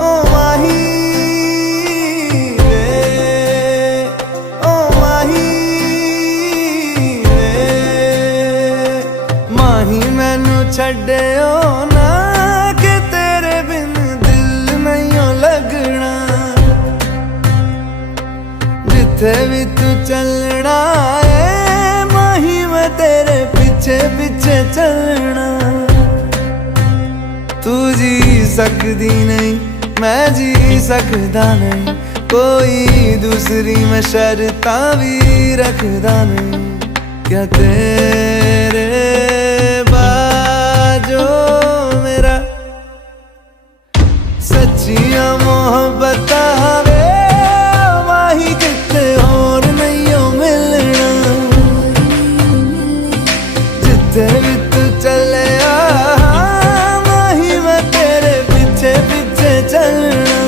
ओ माही वे, ओ माही वे, माही मैनू छड्डियो ना कि तेरे बिन दिल नहीं लगना। जिथे भी तू चलना है माही मैं तेरे पीछे पीछे चलना। तू जी सकदी नहीं मैं जी सकदा नहीं, कोई दूसरी मैं शर्तां भी रखदा नहीं। क्या तेरे बाजो मेरा सच्चियां मोहब्बत वे माही किते होर नहीं हो मिलना। जिथे भी तू चले माही मैं तेरे पीछे पीछे चलना।